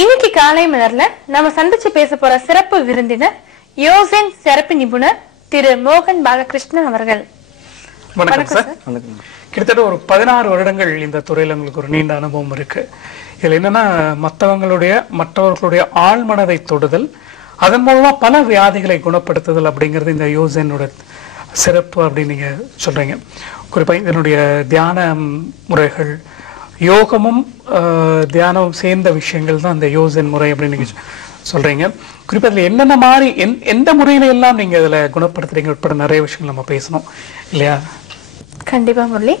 இன்னைக்கு காலை மலர்ல நம்ம சந்திச்சு பேச போற சிறப்பு விருந்தினர் யோசன் சிறப்பு நிபுணர் திரு மோகன் பாலகிருஷ்ணன் அவர்கள். வணக்கம் சார். கிட்டத்தட்ட ஒரு 16 வருடங்கள் இந்த துறையில உங்களுக்கு ஒரு நீண்ட அனுபவம் இருக்கு. இதுல என்னன்னா மற்றவர்களுடைய ஆழ்மனதை தொடுதல், அதன் மூலமா பல வியாதிகளை குணப்படுத்துதல் அப்படிங்கிறது இந்த யோசனோட சிறப்பு அப்படின்னு நீங்க சொல்றீங்க. குறிப்பா இதனுடைய தியான முறைகள், யோகமும் தியானமும் சேர்ந்த விஷயங்கள் தான் அந்த யோசன் முறை அப்படின்னு நீங்க சொல்றீங்க. குறிப்பா இதுல என்னென்ன மாதிரி எந்த முறையில எல்லாம் நீங்க இதுல குணப்படுத்துறீங்க உட்பட நிறைய விஷயங்கள் நம்ம பேசணும் இல்லையா? கண்டிப்பா முரளி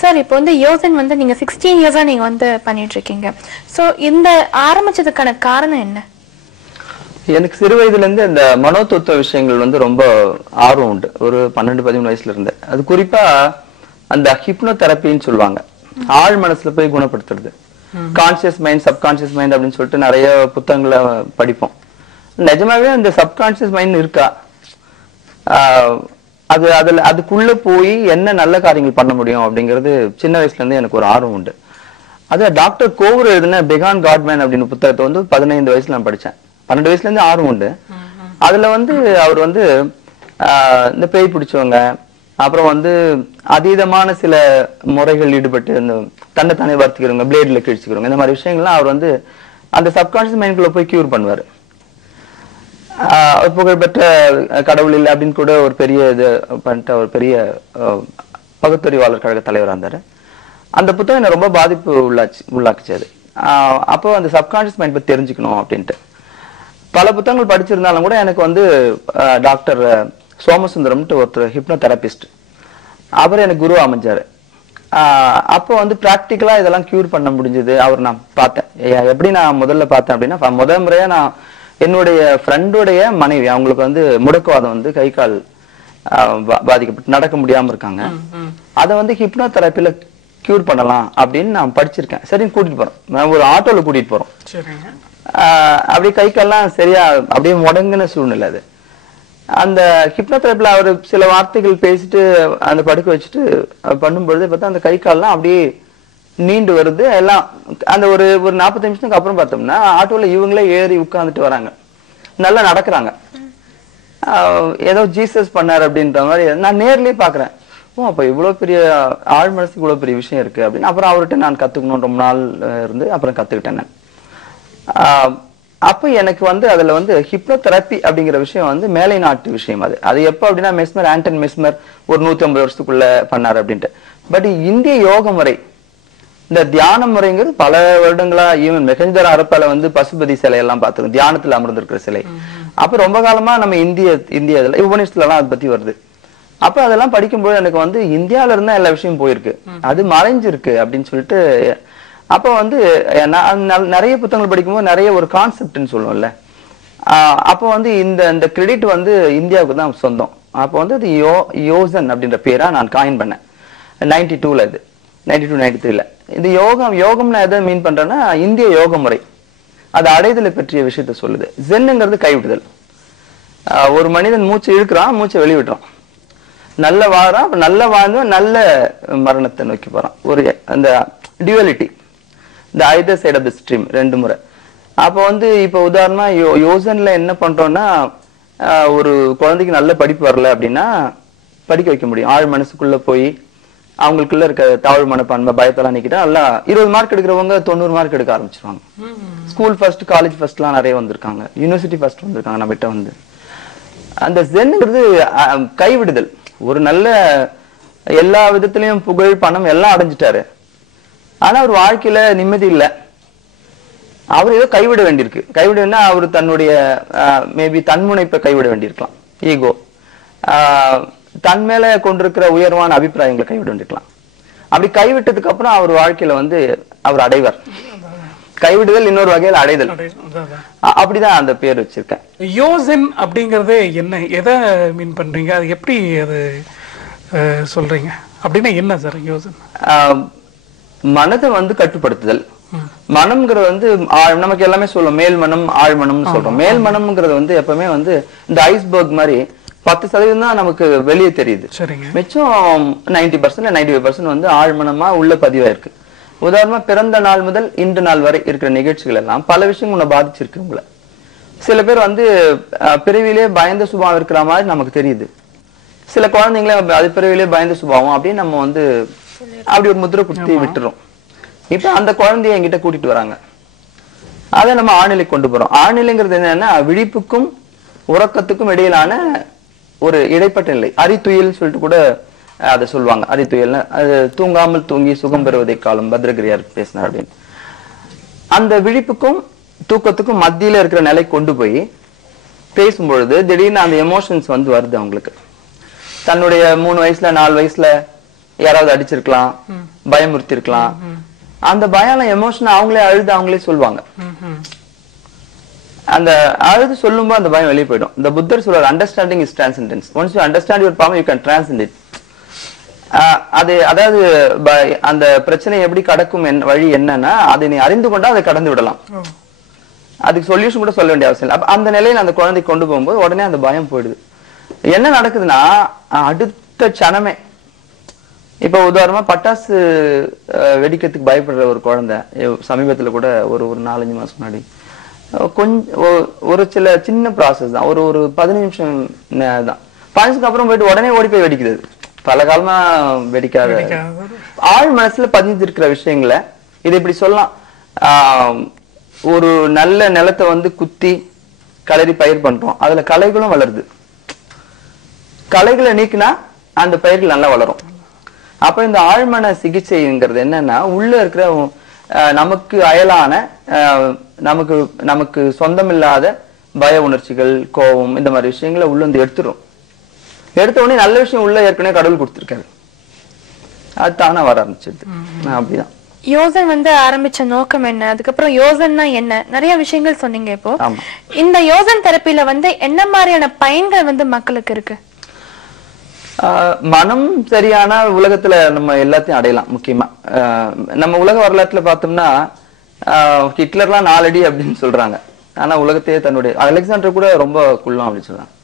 சார். இப்போ யோசன் நீங்க 16 இயர்ஸா நீங்க பண்ணிட்டு இருக்கீங்க. சோ இந்த ஆரம்பிச்சதுக்கான காரணம் என்ன? எனக்கு சிறு வயதுல இருந்து இந்த மனோதத்துவ விஷயங்கள் ரொம்ப ஆர்வம் உண்டு. ஒரு 12-13 வயசுல இருந்து. அது குறிப்பா அந்த ஹிப்னோ தெரப்பின்னு சொல்லுவாங்க. ஆழ் மனசுல போய் குணப்படுத்துறது, கான்சியஸ் மைண்ட் சப்கான்சியஸ் மைண்ட் அப்படின்னு சொல்லிட்டு நிறைய புத்தகங்களை படிப்போம். நிஜமாவே அந்த சப்கான்சியஸ் மைண்ட் இருக்கா, அதுக்குள்ள போய் என்ன நல்ல காரியங்கள் பண்ண முடியும் அப்படிங்கிறது சின்ன வயசுல இருந்து எனக்கு ஒரு ஆர்வம் உண்டு. அது டாக்டர் கோவர் எழுதின பிகான் காட்மேன் அப்படின்னு புத்தகத்தை 15 வயசுல நான் படிச்சேன். 12 வயசுல இருந்து ஆர்வம் உண்டு. அதுல அவர் இந்த பேய் பிடிச்சவங்க, அப்புறம் அதீதமான சில முறைகள் ஈடுபட்டு இந்த தன்னைத்தானே வர்த்திக்கிறவங்க, பிளேட்ல கிழிச்சுக்கிறவங்க, இந்த மாதிரி விஷயங்கள்லாம் அவர் அந்த சப்கான்சியஸ் மைண்ட்குள்ள போய் கியூர் பண்ணுவாரு. புகழ்பெற்ற கடவுள் இல்லை அப்படின்னு கூட ஒரு பெரிய இது பண்ணிட்ட ஒரு பெரிய பகுத்தறிவாளர் கழக தலைவராக இருந்தாரு. அந்த புத்தகம் என்ன ரொம்ப பாதிப்பு உள்ளாக்குச்சு. அது அப்போ அந்த சப்கான்சியஸ் மைண்ட் பத்தி தெரிஞ்சுக்கணும் அப்படின்ட்டு பல புத்தகங்கள் படிச்சிருந்தாலும் கூட எனக்கு டாக்டர் சோமசுந்தரம்ட்டு ஒருத்தர் ஹிப்னோ தெரபிஸ்ட், அவர் எனக்கு குரு அமைஞ்சாரு. அப்போ பிராக்டிக்கலா இதெல்லாம் கியூர் பண்ண முடிஞ்சது. அவர் நான் பார்த்தேன். எப்படி நான் முதல்ல பார்த்தேன் அப்படின்னா, முதல் முறையா நான் என்னுடைய ஃப்ரெண்டுடைய மனைவி, அவங்களுக்கு முடக்குவாதம், கை கால் பாதிக்கப்பட்டு நடக்க முடியாம இருக்காங்க. அதை ஹிப்னோ தெரப்பில கியூர் பண்ணலாம் அப்படின்னு நான் படிச்சிருக்கேன். சரின்னு கூட்டிட்டு போறோம், ஒரு ஆட்டோல கூட்டிட்டு போறோம். அப்படியே கை கால்லாம் சரியா அப்படியே முடங்குன சூழ்நிலை. அது அந்த ஹிப்னோ தெரப்பில அவர் சில வார்த்தைகள் பேசிட்டு அந்த படுக்க வச்சுட்டு பண்ணும்பொழுது பார்த்தா அந்த கை கால்லாம் அப்படியே நீண்டு வருது எல்லாம். அந்த ஒரு 40 நிமிஷத்துக்கு அப்புறம் பார்த்தோம்னா ஆட்டோல இவங்களே ஏறி உட்கார்ந்துட்டு வராங்க, நல்லா நடக்கிறாங்க. ஏதோ ஜீசஸ் பண்ணாரு அப்படின்ற மாதிரி நான் நேர்லயே பாக்குறேன். அப்ப இவ்வளவு பெரிய ஆழ் மனசுக்கு இவ்வளவு பெரிய விஷயம் இருக்கு அப்படின்னு அப்புறம் அவர்கிட்ட நான் கத்துக்கணும் ரொம்ப நாள் இருந்து அப்புறம் கத்துக்கிட்டேன் நான். அப்ப எனக்கு அதுல ஹிப்னோ தெரப்பி அப்படிங்கிற விஷயம் மேலை நாட்டு விஷயம். அது எப்ப அப்படின்னா மெஸ்மர், ஆண்டன் மெஸ்மர் ஒரு 150 வருஷத்துக்குள்ள பண்ணாரு அப்படின்ட்டு. பட் இந்திய யோக முறை, இந்த தியான முறைங்கிறது பல வருடங்களா, ஈவன் மெகஞ்சர் அரப்பால பசுபதி சிலையெல்லாம் பார்த்துருக்கோம், தியானத்துல அமர்ந்திருக்கிற சிலை. அப்ப ரொம்ப காலமா நம்ம இந்திய உபநிஷத்துல எல்லாம் அதை பத்தி வருது. அப்ப அதெல்லாம் படிக்கும்போது எனக்கு இந்தியாவில இருந்தா எல்லா விஷயம் போயிருக்கு, அது மறைஞ்சிருக்கு அப்படின்னு சொல்லிட்டு. அப்ப நிறைய புத்தகங்கள் படிக்கும்போது நிறைய ஒரு கான்செப்ட்னு சொல்லுவோம்ல. அப்போ இந்த கிரெடிட் இந்தியாவுக்கு தான் சொந்தம். அப்போ அது யோசன் அப்படின்ற பேரா நான் காயின் பண்ணேன் 92ல. இது 92-93ல. இது யோகம்னா எதை மீன் பண்றேன்னா இந்திய யோக முறை, அது அடைதலை பற்றிய விஷயத்த சொல்லுது. ஜென்னுங்கிறது கைவிடுதல். ஒரு மனிதன் மூச்சு இழுக்கிறான், மூச்சை வெளிவிடுறான், நல்ல வாழறான், நல்ல வாழ்ந்து நல்ல மரணத்தை நோக்கி போறான். ஒரு அந்த டியூவலிட்டி, இந்த either side of the stream, 2 முறை. அப்போ இப்ப உதாரணமா யோசன்ல என்ன பண்றோம்னா, ஒரு குழந்தைக்கு நல்ல படிப்பு வரல அப்படின்னா படிக்க வைக்க முடியும். ஆழ் மனசுக்குள்ள போய் அவங்களுக்குள்ள இருக்க தாழ்வு மனப்பான்மை, பயத்தெல்லாம் நீக்கிட்டா நல்லா 20 மார்க் எடுக்கிறவங்க 90 மார்க் எடுக்க ஆரம்பிச்சிருவாங்க. ஸ்கூல் ஃபர்ஸ்ட், காலேஜ் ஃபர்ஸ்ட் எல்லாம் நிறைய வந்திருக்காங்க, யூனிவர்சிட்டி ஃபர்ஸ்ட் வந்திருக்காங்க நம்ம கிட்ட. அந்த ஜென்ங்கிறது கைவிடுதல். ஒரு நல்ல எல்லா விதத்திலையும் புகழ், பணம் எல்லாம் அடைஞ்சிட்டாரு, ஆனா அவர் வாழ்க்கையில நிம்மதி இல்லை. அவர் ஏதோ கைவிட வேண்டியிருக்கு. கைவிடுன்னா அவர் தன்னுடைய மேபி தன்முனைப்பை கைவிட வேண்டியிருக்கலாம், ஈகோ, தன் மேல கொண்டிருக்கிற உயர்வான அபிப்பிராயங்களை கைவிட வேண்டியிருக்கலாம். அப்படி கைவிட்டதுக்கு அப்புறம் அவர் வாழ்க்கையில அவர் அடைவார். கைவிடுதல் இன்னொரு வகையில் அடைதல், அப்படிதான் அந்த பேர் வச்சிருக்கேன். யோசன் அப்படிங்கறது என்ன, எதை மீன் பண்றீங்க, அது எப்படி அது சொல்றீங்க அப்படின்னா என்ன சார் யோசன்? மனதை கட்டுப்படுத்துதல். மனம்ங்கிறது நமக்கு எல்லாமே சொல்லும், மேல் மனம் ஆழ் மனம்னு சொல்றோம். மேல் மனம்ங்கிறது எப்பவுமே இந்த ஐஸ்பர்க் மாதிரி 10% தான் நமக்கு வெளியே தெரியுது. மிச்சம் 90% 95% ஆழ்மனமா உள்ள பதிவாயிருக்கு. உதாரணமா பிறந்த நாள் முதல் இன்று நாள் வரை இருக்கிற நிகழ்ச்சிகள் எல்லாம் பல விஷயங்கள் உன்னை பாதிச்சிருக்கு உங்களை. சில பேர் வந்து பிறவிலே பயந்த சுபாவம் இருக்கிற மாதிரி நமக்கு தெரியுது. சில குழந்தைங்களே அது பிறவிலே பயந்த சுபாவம் அப்படின்னு நம்ம வந்து அப்படி ஒரு முத்திரை குத்தி விட்டுறோம். இப்ப அந்த குழந்தைய என்கிட்ட கூட்டிட்டு வராங்க, அதை நம்ம ஆழ்நிலை கொண்டு போறோம். ஆழ்நிலைங்கிறது என்னன்னா விழிப்புக்கும் உறக்கத்துக்கும் இடையிலான ஒரு இடைப்பட்ட நிலை. அரித்துயில் சொல்லிட்டு கூட அதை சொல்லுவாங்க. அரித்துயல்னா அது தூங்காமல் தூங்கி சுகம் பெறுவதை காலம் பத்ரகிரியார் பேசினார் அப்படின்னு. அந்த விழிப்புக்கும் தூக்கத்துக்கும் மத்தியில இருக்கிற நிலை கொண்டு போய் பேசும்பொழுது திடீர்னு அந்த எமோஷன்ஸ் வந்து வருது அவங்களுக்கு. தன்னுடைய 3 வயசுல 4 வயசுல யாராவது அடிச்சிருக்கலாம், பயமுறுத்தி இருக்கலாம். அந்த பயம் எமோஷன் அவங்களே அழுது அவங்களே சொல்லுவாங்க. அந்த அழுது சொல்லும்போது அந்த பயம் வெளியே போயிடும். இந்த புத்தர் சொல்றாரு, understanding is transcendence. Once you understand your problem you can transcend it. அது அதாவது அந்த பிரச்சனை எப்படி கடக்கும் வழி என்னன்னா அதை நீ அறிந்து கொண்டா அதை கடந்து விடலாம். அதுக்கு சொல்யூஷன் கூட சொல்ல வேண்டிய அவசியம் இல்லை. அந்த நிலையில அந்த குழந்தை கொண்டு போகும்போது உடனே அந்த பயம் போயிடுது. என்ன நடக்குதுன்னா அடுத்த க்ஷணமே இப்ப உதாரணமா பட்டாசு வெடிக்கிறதுக்கு பயப்படுற ஒரு குழந்தை சமீபத்துல கூட ஒரு 4-5 மாசம் முன்னாடி கொஞ்சம் ஒரு சின்ன ப்ராசஸ் தான், ஒரு 15 நிமிஷம் தான். 5 நிமிஷத்துக்கு அப்புறம் போயிட்டு உடனே ஓடி போய் வெடிக்கிறது. பல காலமா வெடிக்காத ஆழ் மனசுல பதிஞ்சு இருக்கிற விஷயங்களை இது இப்படி சொல்லலாம். ஒரு நல்ல நிலத்தை வந்து குத்தி களரி பயிர் பண்றோம், அதுல களைகளும் வளருது. களைகளை நீக்கினா அந்த பயிர்கள் நல்லா வளரும். அப்ப இந்த ஆழ்மன சிகிச்சைங்கிறது என்னன்னா உள்ள இருக்கிற நமக்கு அயலான நமக்கு நமக்கு சொந்தமில்லாத பய உணர்ச்சிகள், கோபம், இந்த மாதிரி விஷயங்களை உள்ள வந்து எடுத்துரும். எடுத்த உடனே நல்ல விஷயம் உள்ள ஏற்கனவே கடவுள் கொடுத்திருக்காரு, அது தானே வர ஆரம்பிச்சிருது. அப்படிதான் யோசன் வந்து ஆரம்பிச்ச நோக்கம் என்ன, அதுக்கப்புறம் யோசன்னா என்ன, நிறைய விஷயங்கள் சொன்னீங்க. இப்போ இந்த யோசன் தெரப்பில வந்து என்ன மாதிரியான பயன்கள் வந்து மக்களுக்கு இருக்கு? மனம் சரியான உலகத்துல நம்ம எல்லாத்தையும் அடையலாம். முக்கியமா நம்ம உலக வரலாற்றுல பார்த்தோம்னா ஹிட்லர்லாம் 4 அடி அப்படின்னு சொல்றாங்க, ஆனா உலகத்தையே தன்னுடைய அலெக்சாண்டர் கூட ரொம்ப குள்ளம் அப்படின்னு சொல்றாங்க.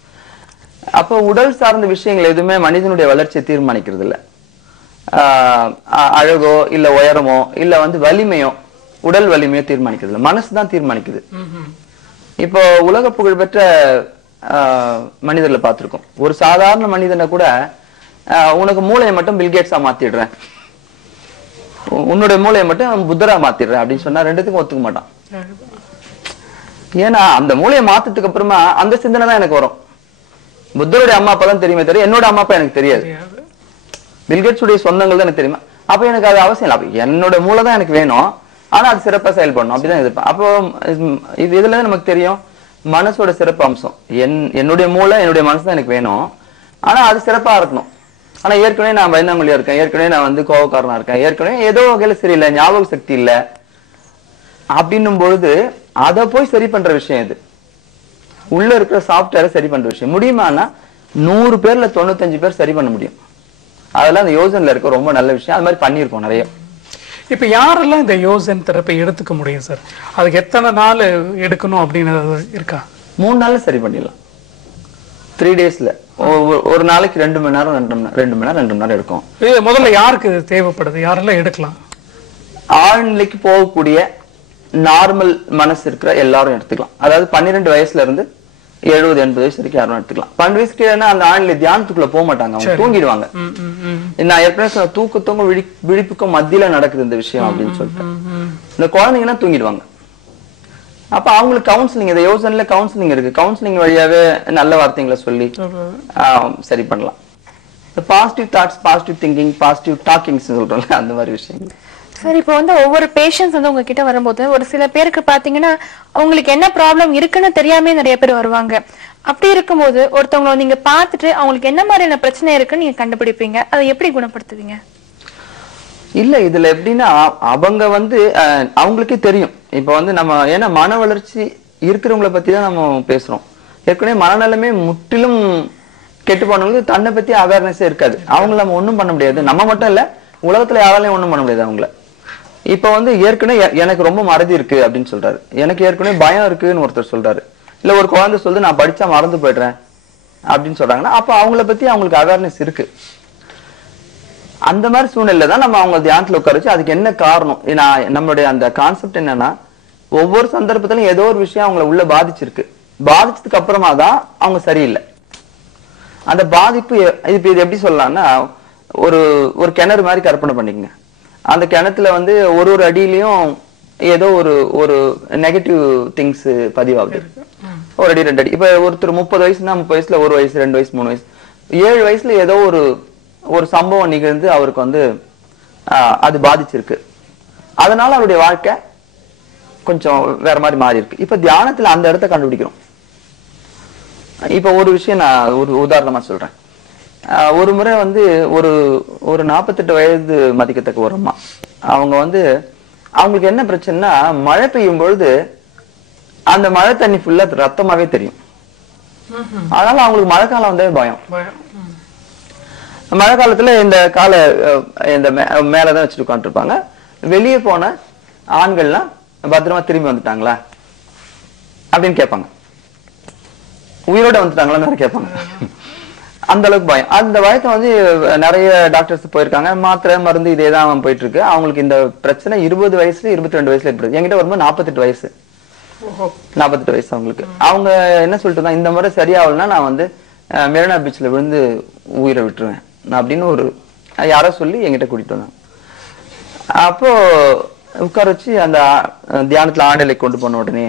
அப்போ உடல் சார்ந்த விஷயங்கள் எதுவுமே மனிதனுடைய வளர்ச்சியை தீர்மானிக்கிறது இல்ல. அழகோ இல்ல உயரமோ இல்ல வந்து வலிமையோ உடல் வலிமையோ தீர்மானிக்கிறது இல்ல, மனசுதான் தீர்மானிக்குது. இப்போ உலக புகழ்பெற்ற மனிதர்களை பார்த்திருக்கோம். ஒரு சாதாரண மனிதனை கூட உனக்கு மூளையை மட்டும் பில்கேட்ஸா மாத்திடுறேன், உன்னுடைய மூளையை மட்டும் புத்தரா மாத்திடுறேன் அப்படின்னு சொன்னா ரெண்டுத்துக்கும் ஒத்துக்க மாட்டான். ஏன்னா அந்த மூளையை மாத்ததுக்கு அப்புறமா அந்த சிந்தனை தான் எனக்கு வரும். புத்தருடைய அம்மா அப்பா தான் தெரியுமே தெரியும், என்னோட அம்மா அப்பா எனக்கு தெரியாது. பில்கேட்ஸ் உடைய சொந்தங்கள் தான் எனக்கு தெரியுமா, அப்ப எனக்கு அது அவசியம் இல்லை. அப்ப என்னோட மூளை தான் எனக்கு வேணும், ஆனா அது சிறப்பா செயல்படணும் அப்படிதான் எதிர்ப்பேன். அப்போ இதுல நமக்கு தெரியும் மனசோட சிறப்பு அம்சம். என்னுடைய மூளை என்னுடைய மனசு தான் எனக்கு வேணும், ஆனா அது சிறப்பா இருக்கணும். ஆனா ஏற்கனவே நான் பயந்தாங்குழியா இருக்கேன், ஏற்கனவே நான் வந்து கோபக்காரனா இருக்கேன், ஏற்கனவே ஏதோ வகையில சரியில்லை, ஞாபக சக்தி இல்ல அப்படின்னும் பொழுது அதை போய் சரி பண்ற விஷயம் இது. உள்ள இருக்கிற சாஃப்ட்வேரை சரி பண்ற விஷயம் முடியுமானா 100 பேர்ல 95 பேர் சரி பண்ண முடியும். அதெல்லாம் அந்த யோசன்ல இருக்க ரொம்ப நல்ல விஷயம். அது மாதிரி பண்ணியிருக்கோம் நிறைய. இப்ப யாரெல்லாம் இந்த யோசன் தெரப்பி எடுத்துக்க முடியும் சார்? அதுக்கு எத்தனை நாள் எடுக்கணும் அப்படின்னு இருக்கா? 3 நாள்ல சரி பண்ணிடலாம். 3 டேஸ்ல ஒரு நாளைக்கு 2 மணி நேரம் 2 மணி நேரம் எடுக்கும். முதல்ல யாருக்கு தேவைப்படுது, யாரெல்லாம் எடுக்கலாம்? ஆழ்நிலைக்கு போகக்கூடிய நார்மல் மனசு இருக்கிற எல்லாரும் எடுத்துக்கலாம். அதாவது 12 வயசுல இருந்து 70-80 வயசு வரைக்கும் யாரும் எடுத்துக்கலாம். 12 வயசுக்கு அந்த ஆழ்நிலை தியானத்துக்குள்ள போக மாட்டாங்க, அவங்க தூங்கிடுவாங்க. நான் ஏற்கனவே சொன்ன தூக்கத்தவங்க விழிப்புக்கும் மத்தியில நடக்குது இந்த விஷயம் அப்படின்னு சொல்லிட்டு இந்த குழந்தைங்கன்னா தூங்கிடுவாங்க. அப்ப அவங்களுக்கு கவுன்சிலிங், இந்த யோசனைல கவுன்சிலிங் இருக்கு. கவுன்சிலிங் வழியாவே நல்ல வார்த்தைகளை சொல்லி சரி பண்ணலாம். இந்த positive thoughts, positive thinking, positive talkings சொல்றோம்ல, அந்த மாதிரி விஷயங்கள். சார் இப்போ வந்து ஒவ்வொரு பேஷண்ட்ஸ் வந்து உங்ககிட்ட வரும்போது ஒரு சில பேருக்கு பாத்தீங்கன்னா அவங்களுக்கு என்ன ப்ராப்ளம் இருக்குன்னு தெரியாம நிறைய பேர் வருவாங்க. அப்படி இருக்கும்போது ஒருத்தவங்களை நீங்க பார்த்துட்டு அவங்களுக்கு என்ன மாதிரியான பிரச்சனை இருக்குன்னு நீங்க கண்டுபிடிப்பீங்க, அதை எப்படி குணப்படுத்துவீங்க? இல்ல இதுல எப்படின்னா அவங்க வந்து அவங்களுக்கே தெரியும். இப்ப வந்து நம்ம ஏன்னா மன வளர்ச்சி இருக்கிறவங்களை பத்தி தான் நம்ம பேசுறோம். ஏற்கனவே மனநலமே முற்றிலும் கெட்டு போனவங்களுக்கு தன்னை பத்தி அவேர்னஸே இருக்காது. அவங்கள நம்ம ஒண்ணும் பண்ண முடியாது. நம்ம மட்டும் இல்ல, உலகத்துல யாராலையும் ஒண்ணும் பண்ண முடியாது அவங்கள. இப்ப வந்து ஏற்கனவே எனக்கு ரொம்ப மறதி இருக்கு அப்படின்னு சொல்றாரு, எனக்கு ஏற்கனவே பயம் இருக்குன்னு ஒருத்தர் சொல்றாரு, இல்ல ஒரு குழந்தை சொல்லுது நான் படிச்சா மறந்து போயிடுறேன் அப்படின்னு சொல்றாங்கன்னா அப்ப அவங்கள பத்தி அவங்களுக்கு அவேர்னஸ் இருக்கு. அந்த மாதிரி சூழ்நிலை தான் நம்ம அவங்க தியானத்துல உட்கார வச்சு அதுக்கு என்ன காரணம், நம்மளுடைய அந்த கான்செப்ட் என்னன்னா ஒவ்வொரு சந்தர்ப்பத்திலும் ஏதோ ஒரு விஷயம் அவங்களை உள்ள பாதிச்சிருக்கு. பாதிச்சதுக்கு அப்புறமா தான் அவங்க சரியில்லை. அந்த பாதிப்பு இது எப்படி சொல்லலாம்னா, ஒரு கிணறு மாதிரி கற்பனை பண்ணிக்கங்க. அந்த கிணத்துல வந்து ஒரு அடியிலையும் ஏதோ ஒரு நெகட்டிவ் திங்ஸ் பதிவாகுது. ஒரு அடி 2 அடி. இப்ப ஒருத்தர் 30 வயசுனா 30 வயசுல 1 வயசு 2 வயசு 3 வயசு 7 வயசுல ஏதோ ஒரு சம்பவம் நிகழ்ந்து அவருக்கு வந்து அது பாதிச்சிருக்கு. அதனால அவருடைய வாழ்க்கை கொஞ்சம் வேற மாதிரி மாறி இருக்கு. இப்ப தியானத்துல அந்த இடத்த கண்டுபிடிக்கிறோம். இப்ப ஒரு விஷயம் நான் ஒரு உதாரணமா சொல்றேன். ஒரு முறை வந்து ஒரு 48 வயது மதிக்கத்தக்க ஒரு அம்மா, அவங்க வந்து அவங்களுக்கு என்ன பிரச்சனைனா, மழை பெய்யும் பொழுது அந்த மழை தண்ணி ஃபுல்லா ரத்தமாவே தெரியும். அதனால அவங்களுக்கு மழை காலம் வந்தே பயம். மழை காலத்துல இந்த காலை இந்த மேலதான் வச்சுட்டு உட்காந்துட்டு இருப்பாங்க. வெளியே போன ஆண்கள்லாம் பத்திரமா திரும்பி வந்துட்டாங்களா அப்படின்னு கேட்பாங்க. உயிரோட வந்துட்டாங்களான்னு கேட்பாங்க. அந்த அளவுக்கு பயம். அந்த பயத்தை வந்து நிறைய டாக்டர்ஸ் போயிருக்காங்க. மாத்திரை மருந்து இதேதான் போயிட்டு இருக்கு. அவங்களுக்கு இந்த பிரச்சனை 20 வயசுல 22 வயசுல ஏற்படுது. என்கிட்ட வரும்போது 48 வயசு 48 வயசு அவங்களுக்கு. அவங்க என்ன சொல்லிட்டு தான், இந்த முறை சரியாகலன்னா நான் வந்து மெரினா பீச்ல விழுந்து உயிரை விட்டுருவேன் அப்படின்னு யாரோ சொல்லி என்கிட்ட கூட்டிட்டு வந்தாங்க. அப்போ உட்கார வச்சு அந்த தியானத்துல ஆண்டலை கொண்டு போன உடனே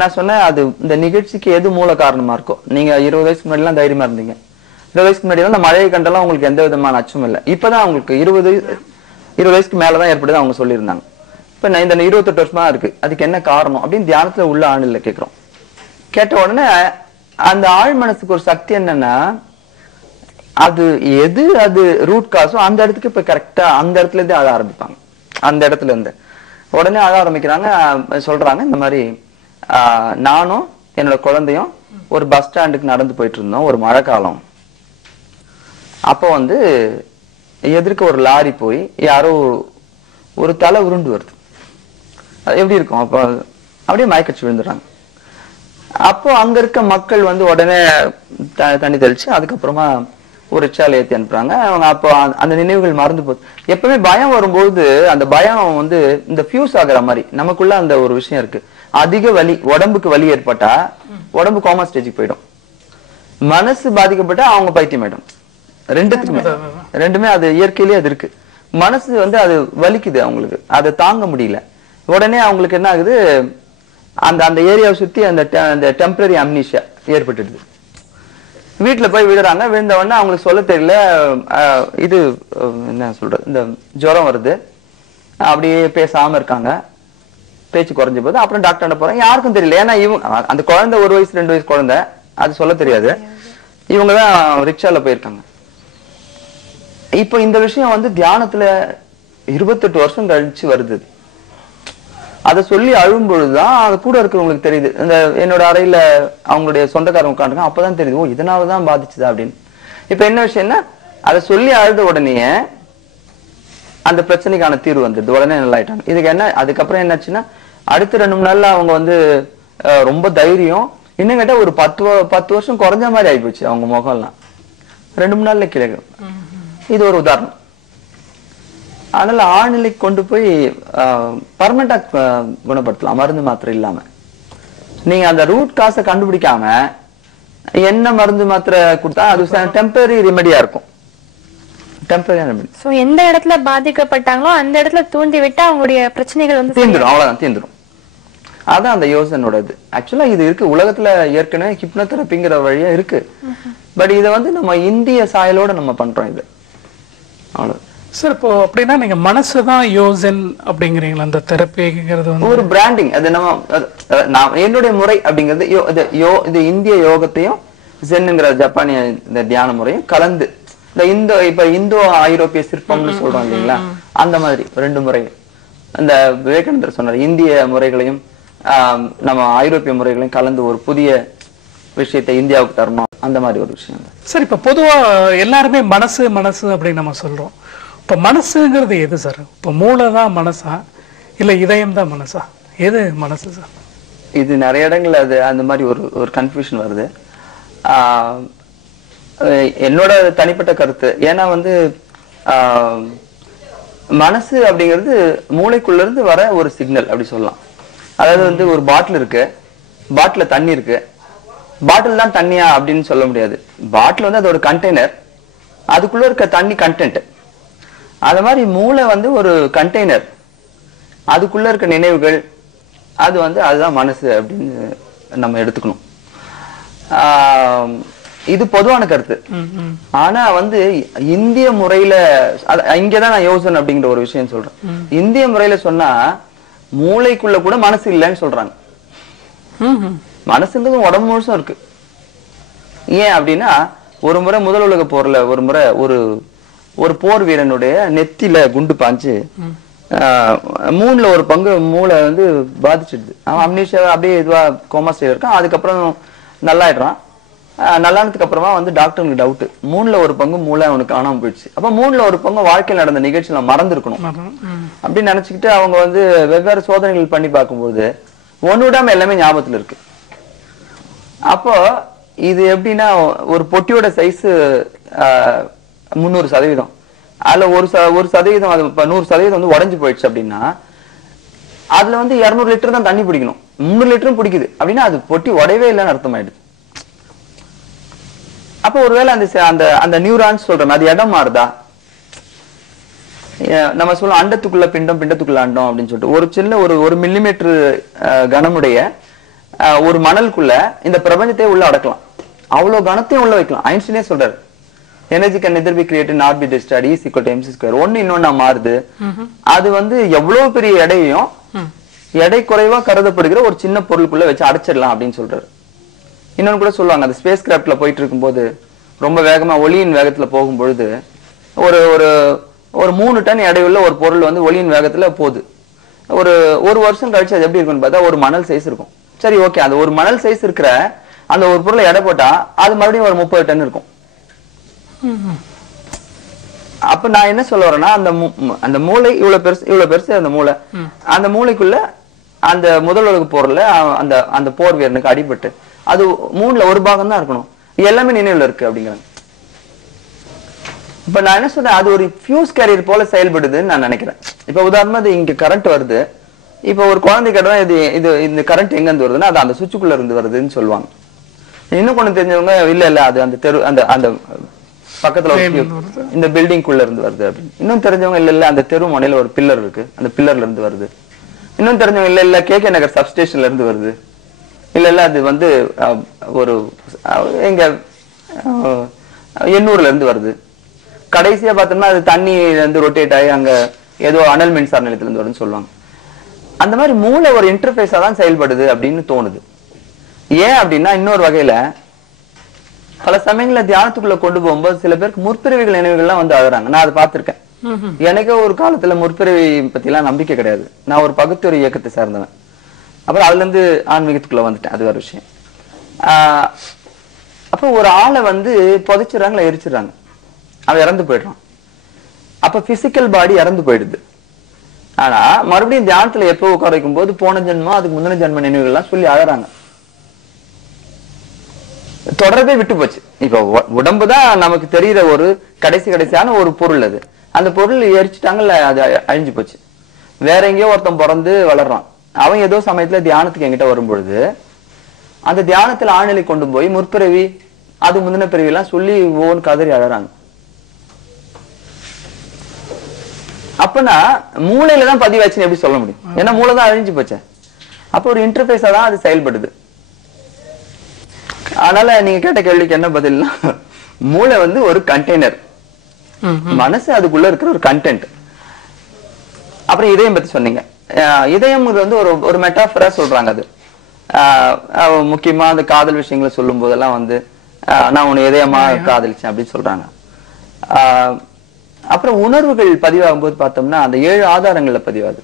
நான் சொன்னேன், அது இந்த நிகழ்ச்சிக்கு எது மூல காரணமா இருக்கும். நீங்க 20 வயசுக்கு முன்னாடி எல்லாம் தைரியமா இருந்தீங்க. 20 வயசுக்கு முன்னாடி எல்லாம் மழையை கண்டெல்லாம் உங்களுக்கு எந்த விதமான அச்சமும் இல்லை. இப்பதான் உங்களுக்கு 20 வயசுக்கு மேலதான் ஏற்படுது அவங்க சொல்லியிருந்தாங்க. இப்ப நான் இந்த 28 வருஷமா இருக்கு, அதுக்கு என்ன காரணம் அப்படின்னு தியானத்துல உள்ள ஆண்டில் கேட்கிறோம். கேட்ட உடனே அந்த ஆழ் மனசுக்கு ஒரு சக்தி என்னன்னா, அது ரூட் காசோ அந்த இடத்துக்கு இப்ப கரெக்டா அந்த இடத்துல இருந்து ஆழ ஆரம்பிப்பாங்க. அந்த இடத்துல இருந்து உடனே ஆழ ஆரம்பிக்கிறாங்க. சொல்றாங்க, இந்த மாதிரி நானும் என்னோட குழந்தையும் ஒரு பஸ் ஸ்டாண்டுக்கு நடந்து போயிட்டு இருந்தோம் ஒரு மழை காலம். அப்போ வந்து எதிர்க்க ஒரு லாரி போய் யாரோ ஒரு தலை உருண்டு வருது. அது எப்படி இருக்கும், அப்போ அப்படியே மயக்கச்சு விழுந்துடுறாங்க. அப்போ அங்க இருக்க மக்கள் வந்து உடனே தண்ணி தெளிச்சு அதுக்கப்புறமா ஒரு ரிக்ஷால ஏத்தி அனுப்புறாங்க. அவங்க அப்போ அந்த நினைவுகள் மறந்து போகுது. எப்பவுமே பயம் வரும்போது அந்த பயம் வந்து இந்த ஃபியூஸ் ஆகுற மாதிரி நமக்குள்ள அந்த ஒரு விஷயம் இருக்கு. அதிக வலி, உடம்புக்கு வலி ஏற்பட்டா உடம்பு கோமா ஸ்டேஜுக்கு போயிடும். மனசு பாதிக்கப்பட்டா அவங்க பைத்தியம் ஆயிடும். ரெண்டுமே அது இயற்கையிலேயே அது இருக்கு. மனசு வந்து அது வலிக்குது, அவங்களுக்கு அதை தாங்க முடியல. உடனே அவங்களுக்கு என்ன ஆகுது, அந்த ஏரியாவை சுத்தி அந்த டெம்பரரி அம்னீஷியா ஏற்பட்டுடுது. வீட்டுல போய் விழுறாங்க. விழுந்த உடனே அவங்களுக்கு சொல்ல தெரியல, இது என்ன சொல்றது, இந்த ஜுரம் வருது, அப்படியே பேசாம இருக்காங்க, பேச்சு குறைஞ்ச போது. அப்புறம் டாக்டர் போறாங்க, யாருக்கும் தெரியல. ஏன்னா இவங்க அந்த குழந்தை 1 வயசு 2 வயசு குழந்தை, அது சொல்ல தெரியாது. இவங்கதான் ரிக்ஷால போயிருக்காங்க. இப்ப இந்த விஷயம் வந்து தியானத்துல 28 வருஷம் கழிச்சு வருது. அதை சொல்லி அழும் பொழுதுதான் அது கூட இருக்கிறவங்களுக்கு தெரியுது. இந்த என்னோட அறையில அவங்களுடைய சொந்தக்காரங்க உட்காந்துருக்காங்க. அப்பதான் தெரியுது, ஓ இதனாலதான் பாதிச்சுதா அப்படின்னு. இப்ப என்ன விஷயம்னா, அதை சொல்லி அழுத உடனே அந்த பிரச்சனைக்கான தீர்வு வந்துடுது. உடனே நல்லா ஆயிட்டாங்க. இதுக்கு என்ன, அதுக்கப்புறம் என்னாச்சுன்னா அடுத்த 2 3 நாள்ல அவங்க வந்து ரொம்ப தைரியம். இன்னும் கேட்டா ஒரு 10 வருஷம் குறைஞ்ச மாதிரி ஆயிப்போச்சு அவங்க முகம்லாம் 2 3 நாள்ல கிடைக்கும். இது ஒரு உதாரணம். அதனால ஆழ்நிலை கொண்டு போய் பர்மனண்டா குணப்படுத்தலாம், மருந்து மாத்திரை இல்லாம. நீங்க அந்த ரூட் காசை கண்டுபிடிக்காம என்ன மருந்து மாத்திரை கொடுத்தா அது டெம்பரரி ரெமெடியா இருக்கும். சோ எந்த இடத்துல பாதிக்கப்பட்டாங்களோ அந்த இடத்துல தூண்டி விட்டா அவங்களுடைய பிரச்சனைகள் வந்து தீந்துடும், அவ்வளவுதான் தீந்துடும். அதான் அந்த யோசனோட இது. ஆக்சுவலா இது இருக்கு உலகத்துல, ஏற்கனவே ஹிப்னோதெரபிங்கிற வழியா இருக்கு. பட் இதை வந்து நம்ம இந்திய சாயலோட நம்ம பண்றோம் இது. அவ்வளவு சார். இப்போ அப்படின்னா நீங்க மனசுதான் யோசன் அப்படிங்கிறீங்களா? அந்த தெரப்பிங்கிறது வந்து ஒரு பிராண்டிங். அது நம்ம என்னுடைய முறை அப்படிங்கிறது இது இந்திய யோகத்தையும் ஜென்னுங்கிற ஜப்பானிய இந்த தியான முறையும் கலந்து இப்ப இந்தோ ஐரோப்பிய சிற்பம்னு சொல்றோம் இல்லைங்களா, அந்த மாதிரி 2 முறை. அந்த விவேகானந்தர் சொன்னார், இந்திய முறைகளையும் நம்ம ஐரோப்பிய முறைகளையும் கலந்து ஒரு புதிய விஷயத்தை இந்தியாவுக்கு தரணும், அந்த மாதிரி ஒரு விஷயம். சார், இப்ப பொதுவா எல்லாருமே மனசு மனசு அப்படின்னு நம்ம சொல்றோம். இப்ப மனசுங்கிறது எது சார்? இப்ப மூளைதான் மனசா இல்ல இதயம் தான் மனசா? எது மனசு சார்? இது நிறைய இடங்கள்ல அது அந்த மாதிரி ஒரு கன்ஃபியூஷன் வருது. என்னோட தனிப்பட்ட கருத்து, ஏன்னா வந்து மனசு அப்படிங்கிறது மூளைக்குள்ள இருந்து வர ஒரு சிக்னல் அப்படி சொல்லலாம். அதாவது வந்து ஒரு பாட்டில் இருக்கு, பாட்டில தண்ணி இருக்கு, பாட்டில் தான் தண்ணியா அப்படின்னு சொல்ல முடியாது. பாட்டில் வந்து அது ஒரு கண்டெய்னர், அதுக்குள்ள இருக்க தண்ணி கண்டென்ட். அது மாதிரி மூளை வந்து ஒரு கண்டெய்னர், அதுக்குள்ள இருக்க நினைவுகள், அது வந்து அதுதான் மனசு அப்படின்னு நம்ம எடுத்துக்கணும். இது பொதுவான கருத்து. ஆனா வந்து இந்திய முறையில இங்கதான் நான் யோசனை அப்படிங்கிற ஒரு விஷயம் சொல்றேன். இந்திய முறையில சொன்னா மூளைக்குள்ள கூட மனசு இல்லைன்னு சொல்றாங்க. மனசுங்கிறது உடம்பு முழுசும் இருக்கு. ஏன் அப்படின்னா ஒரு முறை முதல் உலக போர்ல ஒரு முறை ஒரு போர் வீரனுடைய நெத்தில குண்டு பாஞ்சு 3ல ஒரு பங்கு மூளை வந்து பாதிச்சிடுது. அவன் அம்னீஷியா அப்படியே இதுவா கோமா ஸ்டேஜ்ல இருக்கான். அதுக்கப்புறம் நல்லாயிடுறான். நல்லானதுக்கு அப்புறமா வந்து டாக்டருக்கு டவுட், 3ல ஒரு பங்கு மூளை அவனுக்கு காணாம போயிடுச்சு. அப்ப 3ல ஒரு பங்கு வாழ்க்கையில் நடந்த நிகழ்ச்சியில மறந்துருக்கணும் அப்படின்னு நினைச்சுக்கிட்டு அவங்க வந்து வெவ்வேறு சோதனைகள் பண்ணி பார்க்கும்போது ஒன்னு விடாம எல்லாமே ஞாபகத்துல இருக்கு. அப்போ இது எப்படின்னா ஒரு பொட்டியோட சைஸ் 300%. அதுல ஒரு சதவீதம், அது 100% வந்து உடஞ்சு போயிடுச்சு அப்படின்னா அதுல வந்து 200 லிட்டர் தான் தண்ணி பிடிக்கணும், 300 லிட்டரும் பிடிக்குது அப்படின்னா அது பொட்டி உடையவே இல்லைன்னு அர்த்தமாயிடுது. அப்போ ஒருவேளை அந்த நியூரான்ஸ் சொல்றோம், அது இடம் மாறுதா? நம்ம சொல்லுவோம் அண்டத்துக்குள்ள பிண்டம், பிண்டத்துக்குள்ள அண்டம் அப்படின்னு சொல்லிட்டு. ஒரு சின்ன ஒரு மில்லிமீட்டர் கனமுடைய ஒரு மணலுக்குள்ள இந்த பிரபஞ்சத்தை உள்ள அடக்கலாம், அவ்வளவு கனத்தையும் உள்ள வைக்கலாம். ஐன்ஸ்டீனே சொல்றாரு, energy can neither be created not be destroyed is equal to mc square. ஒன்னு இன்னொன்னா மாறுது. அது வந்து எவ்வளவு பெரிய எடையும் எடை குறைவா கருதப்படுகிற ஒரு சின்ன பொருளுக்குள்ள வச்சு அடைச்சிடலாம் அப்படின்னு சொல்றாரு. இன்னொன்னு கூட சொல்லுவாங்க, அந்த ஸ்பேஸ் கிராஃப்ட்ல போயிட்டு இருக்கும்போது ரொம்ப வேகமா ஒளியின் வேகத்துல போகும்பொழுது ஒரு 3 டன் எடையுள்ள ஒரு பொருள் வந்து ஒளியின் வேகத்துல போகுது. ஒரு வருஷம் கழிச்சு அது எப்படி இருக்கும்னு பார்த்தா ஒரு மணல் சைஸ் இருக்கும். சரி, ஓகே, அந்த ஒரு மணல் சைஸ் இருக்கிற அந்த ஒரு பொருளை எடை போட்டா அது மறுபடியும் ஒரு 30 டன் இருக்கும். அப்ப நான் என்ன சொல்ல வரேன்னா அந்த மூளை இவ்வளவு பெருசு அந்த மூளைக்குள்ள அந்த முதல் உலக போர்ல அந்த போர் வீரனுக்கு அடிபட்டு அது 3ல ஒரு பாகம் தான் இருக்கணும், எல்லாமே நினைவுல இருக்கு அப்படிங்கிறாங்க. இப்ப நான் என்ன சொல்றேன், அது ஒரு ஃபியூஸ் கேரியர் போல செயல்படுதுன்னு நான் நினைக்கிறேன். இப்ப உதாரணமா இங்க கரண்ட் வருது, இப்ப ஒரு குழந்தை கேட்டா இது இந்த கரண்ட் எங்க இருந்து வருதுன்னா அது அந்த சுவிட்சுக்குள்ள இருந்து வருதுன்னு சொல்லுவாங்க. இன்னும் கொஞ்சம் தெரிஞ்சவங்க இல்ல அது அந்த தெரு அந்த பக்கத்துல இந்த பில்டிங்குள்ள இருந்து வருது அப்படின்னு. இன்னும் தெரிஞ்சவங்க இல்ல அந்த தெரு முனையில ஒரு பில்லர் இருக்கு, அந்த பில்லர்ல இருந்து வருது. இன்னும் தெரிஞ்சவங்க இல்ல KK நகர் சப்ஸ்டேஷன்ல இருந்து வருது. இல்ல அது வந்து ஒரு எங்க எண்ணூர்ல இருந்து வருது. கடைசியா பார்த்தோம்னா அது தண்ணி இருந்து ரொட்டேட் ஆகி அங்க ஏதோ அனல் மின்சார நிலையத்துல இருந்து வருதுன்னு சொல்லுவாங்க. அந்த மாதிரி மூளை ஒரு இன்டர்ஃபேஸா தான் செயல்படுது அப்படின்னு தோணுது. ஏன் அப்படின்னா இன்னொரு வகையில பல சமயங்கள தியானத்துக்குள்ள கொண்டு போகும்போது சில பேருக்கு முற்பிறவிகள் நினைவுகள்லாம் வந்து அழுறாங்க. நான் அதை பார்த்திருக்கேன். எனக்கு ஒரு காலத்துல முற்பிறவி பத்தி எல்லாம் நம்பிக்கை கிடையாது. நான் ஒரு பகுத்தறிவு இயக்கத்தை சார்ந்தவன். அப்புறம் அதுல இருந்து ஆன்மீகத்துக்குள்ள வந்துட்டேன், அது ஒரு விஷயம். அப்ப ஒரு ஆளை வந்து புதைச்சிடறாங்களா, எரிச்சிடறாங்க, அவன் இறந்து போயிடுறான். அப்ப பிசிக்கல் பாடி இறந்து போயிடுது. ஆனா மறுபடியும் தியானத்துல எப்போ உட்கார வைக்கும் போது போன ஜென்மம் அதுக்கு முந்தின ஜென்ம நினைவுகள் எல்லாம் சொல்லி அழறாங்க. தொடர்பே விட்டு போச்சு. இப்ப உடம்புதான் நமக்கு தெரிகிற ஒரு கடைசியான ஒரு பொருள். அது அந்த பொருள் எரிச்சுட்டாங்கல்ல, அது அழிஞ்சு போச்சு. வேற எங்கேயோ ஒருத்தன் பிறந்து வளர்றான். அவன் ஏதோ சமயத்துல தியானத்துக்கு என்கிட்ட வரும்பொழுது அந்த தியானத்துல ஆழ்நிலை கொண்டு போய் முற்பிறவி அது முந்தின பிறவி எல்லாம் சொல்லி ஓன் கதறி அழறாங்க. அப்பனா மூளையில தான் பதிவாச்சுன்னு எப்படி சொல்ல முடியும்? ஏன்னா மூளை தான் அழிஞ்சு போச்சேன். அப்ப ஒரு இன்டர்ஃபேஸா தான் அது செயல்படுது. அதனால நீங்க கேட்ட கேள்விக்கு என்ன பதில்னா, மூளை வந்து ஒரு கண்டெய்னர், மனசு அதுக்குள்ள இருக்கிற ஒரு கண்டென்ட். அப்புறம் இதயம் பத்தி சொன்னீங்க. இதயம் வந்து ஒரு மெட்டாஃபரா சொல்றாங்க. அது முக்கியமா அந்த காதல் விஷயங்களை சொல்லும் போதெல்லாம் வந்து நான் உன்னை இதயமா காதலிச்சேன் அப்படின்னு சொல்றாங்க. அப்புறம் உணர்வுகள் பதிவாகும் போது பார்த்தோம்னா அந்த 7 ஆதாரங்கள்ல பதிவாது.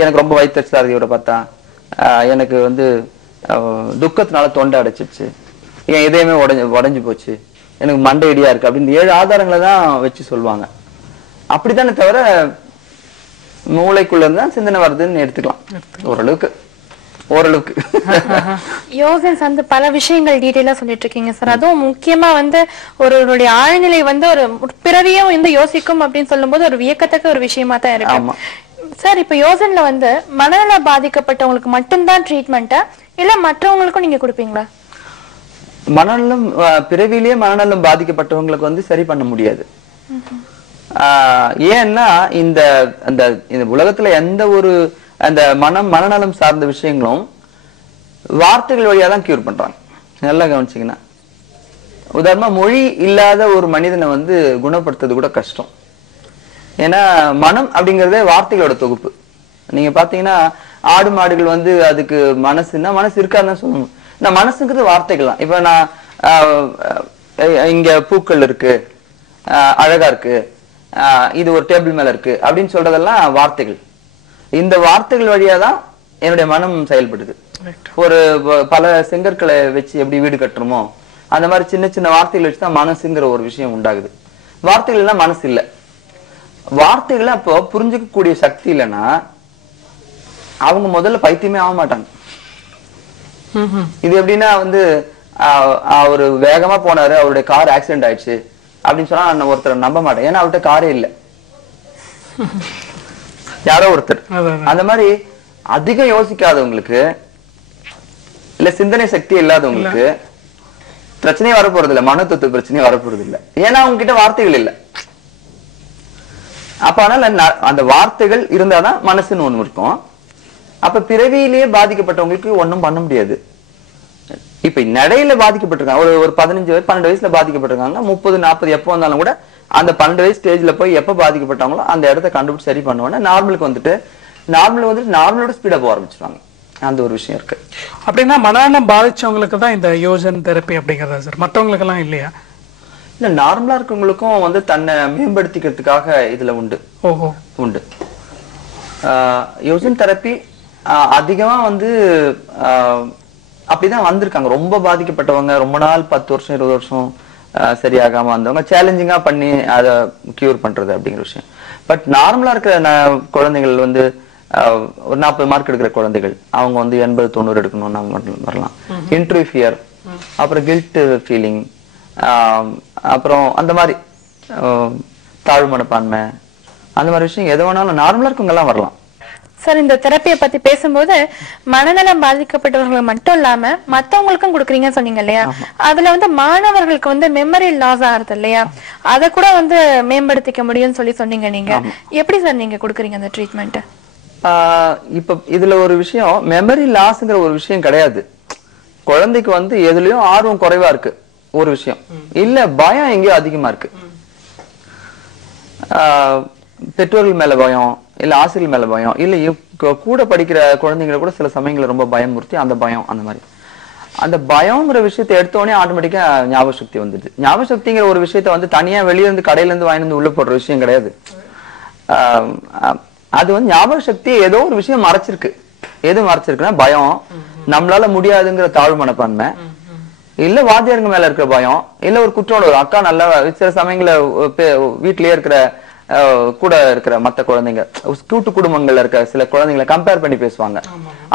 எனக்கு ரொம்ப வயிற்றுச்சலா இருக்கு இவரை பார்த்தா, எனக்கு வந்து துக்கத்தினால தொண்டை அடைச்சிருச்சு, என் இதயமே உடைஞ்சு போச்சு, எனக்கு மண்டை இடியா இருக்கு அப்படின்னு 7 ஆதாரங்களை தான் வச்சு சொல்லுவாங்க. அப்படித்தானே தவிர மூளைக்குள்ள இருந்தா சிந்தனை வருதுன்னு எடுத்துக்கலாம் ஓரளவுக்கு. ஓரளவுக்கு. யோசன்ஸ் வந்து பல விஷயங்கள் டீடைலா சொல்லிட்டு இருக்கீங்க சார். அதுவும் முக்கியமா வந்து ஒருவருடைய ஆழ்நிலை வந்து ஒரு பிறவியும் வந்து யோசிக்கும் அப்படின்னு சொல்லும் போது ஒரு வியக்கத்தக்க ஒரு விஷயமா தான் இருக்கு சார். இப்ப யோசன்ல வந்து மனநல பாதிக்கப்பட்டவங்களுக்கு மட்டும்தான் ட்ரீட்மெண்டா இல்ல மற்றவங்களுக்கும் நீங்க கொடுப்பீங்களா? மனநலம் பிறவிலேயே மனநலம் பாதிக்கப்பட்டவங்களுக்கு வந்து சரி பண்ண முடியாது. ஏன்னா இந்த உலகத்துல எந்த ஒரு அந்த மனநலம் சார்ந்த விஷயங்களும் வார்த்தைகள் வழியா தான் கியூர் பண்றாங்க. நல்லா கவனிச்சீங்கன்னா, உதாரணமா மொழி இல்லாத ஒரு மனிதனை வந்து குணப்படுத்துறது கூட கஷ்டம். ஏன்னா மனம் அப்படிங்கறதே வார்த்தைகளோட தொகுப்பு. நீங்க பாத்தீங்கன்னா ஆடு மாடுகள் வந்து அதுக்கு மனசுன்னா மனசு இருக்காதுன்னு சொல்லணும். நான் மனசுங்கிறது வார்த்தைகள் தான். இப்ப நான் இங்க பூக்கள் இருக்கு, அழகா இருக்கு, இது ஒரு டேபிள் மேல இருக்கு அப்படின்னு சொல்றதெல்லாம் வார்த்தைகள். இந்த வார்த்தைகள் வழியா தான் என்னுடைய மனம் செயல்படுது. ஒரு பல செங்கற்களை வச்சு எப்படி வீடு கட்டுறோமோ அந்த மாதிரி சின்ன சின்ன வார்த்தைகள் வச்சுதான் மனசுங்கிற ஒரு விஷயம் உண்டாகுது. வார்த்தைகள் எல்லாம் மனசு இல்ல. வார்த்தைகளை அப்போ புரிஞ்சுக்கக்கூடிய சக்தி இல்லைன்னா அவங்க முதல்ல பைத்தியமே ஆக மாட்டாங்க. இது எப்படின்னா வந்து அவரு வேகமா போனாரு, அவருடைய கார் ஆக்சிடென்ட் ஆயிடுச்சு அப்படின்னு சொன்னா நான் ஒருத்தர் நம்ப மாட்டேன். ஏன்னா அவர்கிட்ட காரே இல்லை, யாரோ ஒருத்தர். அந்த மாதிரி அதிகம் யோசிக்காதவங்களுக்கு இல்ல சிந்தனை சக்தி இல்லாதவங்களுக்கு பிரச்சனையே வரப்போறது இல்லை, மனத்தத்துவ பிரச்சனையே வரப்போறது இல்லை. ஏன்னா அவங்க கிட்ட வார்த்தைகள் இல்லை. அப்ப அதனால அந்த வார்த்தைகள் இருந்தாதான் மனசுன்னு ஒண்ணு இருக்கும். அப்ப பிறவியிலேயே பாதிக்கப்பட்டவங்களுக்கு ஒன்னும் பண்ண முடியாது. இப்ப நடையில பாதிக்கப்பட்டிருக்காங்க, ஒரு 15-12 வயசுல பாதிக்கப்பட்டிருக்காங்க, 30-40 எப்ப வந்தாலும் கூட அந்த 12 வயசு ஸ்டேஜ்ல போய் எப்ப பாதிக்கப்பட்டாங்களோ அந்த இடத்த கண்டுபிடிச்சு சரி பண்ணுவோம்னா நார்மலுக்கு வந்துட்டு நார்மலோட ஸ்பீடா போக ஆரம்பிச்சிருவாங்க. அந்த ஒரு விஷயம் இருக்கு. அப்படின்னா மனநலம் பாதிச்சவங்களுக்கு தான் இந்த யோசன் தெரப்பி அப்படிங்கறதா சார், மற்றவங்களுக்கு எல்லாம் இல்லையா? இல்ல, நார்மலா இருக்கவங்களுக்கும் வந்து தன்னை மேம்படுத்திக்கிறதுக்காக இதுல உண்டு. உண்டு. யோசன் தெரப்பி அதிகமா வந்து அப்படிதான் வந்திருக்காங்க. ரொம்ப பாதிக்கப்பட்டவங்க, ரொம்ப நாள் 10 வருஷம் 20 வருஷம் சரியாகாம வந்தவங்க சேலஞ்சிங்கா பண்ணி அதை கியூர் பண்றது அப்படிங்கிற விஷயம். பட் நார்மலா இருக்கிற குழந்தைகள் வந்து ஒரு 40 மார்க் எடுக்கிற குழந்தைகள் அவங்க வந்து 80-90 எடுக்கணும்னு அவங்க வரலாம். இன்டர்வியூ ஃபியர், அப்புறம் கில்ட் ஃபீலிங், அப்புறம் அந்த மாதிரி தாழ்வு மனப்பான்மை, அந்த மாதிரி விஷயம் எது வேணாலும் நார்மலா இருக்கவங்க எல்லாம் வரலாம். சார், இந்த தெரப்பியை பத்தி பேசும்போது மனநலம் பாதிக்கப்பட்டவர்கள் மட்டும் இல்லாம மத்தவங்களுக்கும் கொடுக்குறீங்கன்னு சொன்னீங்க இல்லையா? அதுல வந்து மாணவர்களுக்கு வந்து மெமரி லாஸ் ஆகுது இல்லையா, அதை கூட வந்து மேம்படுத்திக்க முடியும்னு சொன்னீங்க. நீங்க எப்படி சார் நீங்க கொடுக்குறீங்க அந்த ட்ரீட்மெண்ட்? இப்ப இதுல ஒரு விஷயம், மெமரி லாஸ்ங்கிற ஒரு விஷயம் கிடையாது. குழந்தைக்கு வந்து எதுலயும் ஆர்வம் குறைவா இருக்கு ஒரு விஷயம், இல்ல பயம் எங்கேயோ அதிகமா இருக்கு. பெற்றோர்கள் மேல பயம், இல்ல ஆசிரியர் மேல பயம், இல்ல கூட படிக்கிற குழந்தைங்களை கூட சில சமயங்களை ரொம்ப பயமுறுத்தி அந்த பயம், அந்த மாதிரி அந்த பயம்ங்கிற விஷயத்தை எடுத்தோடனே ஆட்டோமேட்டிக்கா ஞாபக சக்தி வந்துடுது. ஞாபக சக்திங்கிற ஒரு விஷயத்த வந்து தனியா வெளியே இருந்து கடையில இருந்து வாங்கி உள்ள போடுற விஷயம் கிடையாது. அது வந்து ஞாபக சக்தி ஏதோ ஒரு விஷயம் மறைச்சிருக்கு. எது மறைச்சிருக்குன்னா பயம், நம்மளால முடியாதுங்கிற தாழ்வு மனப்பான்மை, இல்ல வாத்தியாருங்க மேல இருக்கிற பயம், இல்ல ஒரு குற்றோட ஒரு அக்கா நல்லா சில சமயங்கள வீட்லயே இருக்கிற கூட இருக்கிற மத்த குழந்தைங்க, கூட்டு குடும்பங்கள்ல இருக்க சில குழந்தைங்களை கம்பேர் பண்ணி பேசுவாங்க.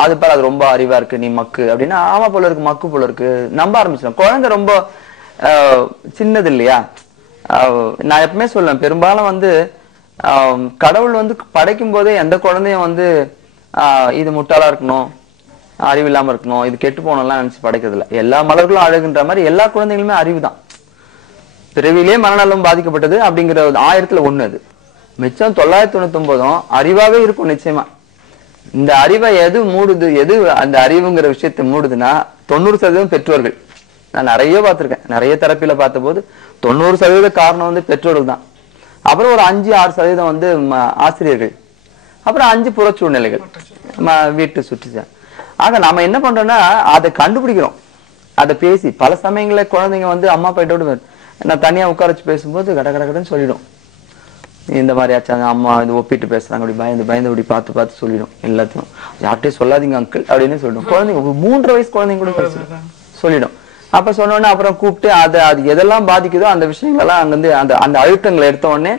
அது பாரு அது ரொம்ப அறிவா இருக்கு, நீ மக்கு அப்படின்னா ஆமா போல இருக்கு, மக்கு போல இருக்கு, நம்ப ஆரம்பிச்சிடும். குழந்தை ரொம்ப சின்னது இல்லையா? நான் எப்பவுமே சொல்லுவேன், பெரும்பாலும் வந்து கடவுள் வந்து படைக்கும் போதே எந்த குழந்தையும் வந்து இது முட்டாளா இருக்கணும், அறிவில்லாம இருக்கணும், இது கெட்டு போனோம்லாம் நினைச்சு படைக்கிறது இல்லை. எல்லா மலர்களும் அழகுன்ற மாதிரி எல்லா குழந்தைகளுமே அறிவு தான். பிறவிலே மனநலம் பாதிக்கப்பட்டது அப்படிங்கிற 1000ல் 1 அது. மிச்சம் 999 அறிவாவே இருக்கும் நிச்சயமா. இந்த அறிவை எது மூடுது, எது அந்த அறிவுங்கிற விஷயத்தை மூடுதுன்னா 90% பெற்றோர்கள். நான் நிறைய பார்த்திருக்கேன், நிறைய தெரப்பியில பார்த்த போது 90% காரணம் வந்து பெற்றோர்கள் தான். அப்புறம் ஒரு 5-6% வந்து ஆசிரியர்கள், அப்புறம் 5 புற சூழ்நிலைகள், வீட்டு சுற்றுச்சூழல். ஆக நாம என்ன பண்றோம்னா அதை கண்டுபிடிக்கிறோம், அதை பேசி. பல சமயங்களில் குழந்தைங்க வந்து அம்மா அப்பாட்டோட நான் தனியா உட்கார வச்சு பேசும்போது கடன்னு சொல்லிடும், இந்த மாதிரி ஆச்சாங்க அம்மா இது ஒப்பிட்டு பேசுறாங்க, அப்படி பயந்து அப்படி பார்த்து சொல்லிடும். எல்லாத்தையும் யார்கிட்டயும் சொல்லாதீங்க அங்கிள் அப்படின்னு சொல்லிடும். குழந்தைங்க 3 வயசு குழந்தைங்க கூட சொல்லிடும். அப்ப சொன்னோடனே அப்புறம் கூப்பிட்டு அது எதெல்லாம் பாதிக்குதோ அந்த விஷயங்கள் எல்லாம் அங்க வந்து அந்த அழுத்தங்களை எடுத்த உடனே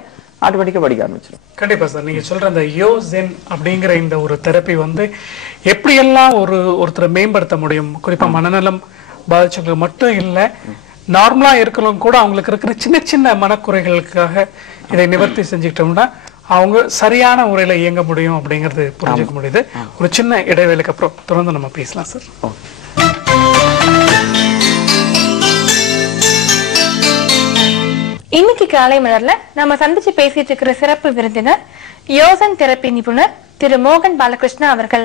ஆட்டோமேட்டிக்கா படிக்க ஆரம்பிச்சிடும். கண்டிப்பா சார், நீங்க சொல்ற அந்த யோசென் அப்படிங்கிற இந்த ஒரு தெரப்பி வந்து எப்படியெல்லாம் ஒருத்தரை மேம்படுத்த முடியும், குறிப்பா மனநலம் பாதிச்சவங்களுக்கு மட்டும் இல்ல, நார்மலா இருக்கிறவங்க கூட அவங்களுக்கு இருக்கிற சின்ன சின்ன மனக்குறைகளுக்காக இதை நிவர்த்தி செஞ்சுக்கிட்டோம்னா அவங்க சரியான முறையில இயங்க முடியும் அப்படிங்கிறது புரிஞ்சுக்க முடியுது. ஒரு சின்ன இடைவேளைக்கு அப்புறம் தொடர்ந்து நம்ம பேசலாம் சார். இன்னைக்கு காலை மலர்ல நம்ம சந்திச்சு பேசிட்டு இருக்கிற சிறப்பு விருந்தினர் யோசன் தெரப்பி நிபுணர் திரு மோகன் பாலகிருஷ்ணா அவர்கள்.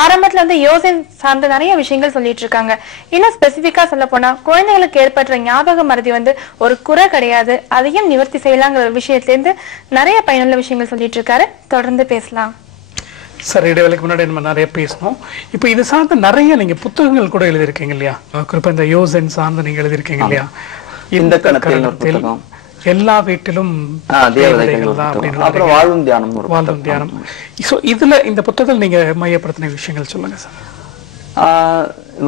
ஆரம்பத்துல வந்து யோசன் சார்ந்த நிறைய விஷயங்கள் சொல்லிட்டு இருக்காங்க. இன்னும் ஸ்பெசிபிக்கா சொல்ல போனா குழந்தைகளுக்கு ஏற்படுற ஞாபக மறதி வந்து ஒரு குறை கிடையாது, அதையும் நிவர்த்தி செய்யலாங்கிற ஒரு விஷயத்துல இருந்து நிறைய பயனுள்ள விஷயங்கள் சொல்லிட்டு இருக்காரு. தொடர்ந்து பேசலாம் சார். இடைவேளைக்கு முன்னாடி நம்ம நிறைய பேசணும். இப்போ இது சார்ந்த நிறைய நீங்க புத்தகங்கள் கூட எழுதியிருக்கீங்க இல்லையா? குறிப்பா இந்த யோசன் சார்ந்து நீங்க எழுதியிருக்கீங்க இல்லையா? இந்த கணத்தில் எல்லா வீட்டிலும் அப்புறம் வாழும் தியானம், வாழும் தியானம். சோ இதுல இந்த புத்தகத்தில் நீங்க மையப்படுத்தின விஷயங்கள் சொல்லுங்க சார்.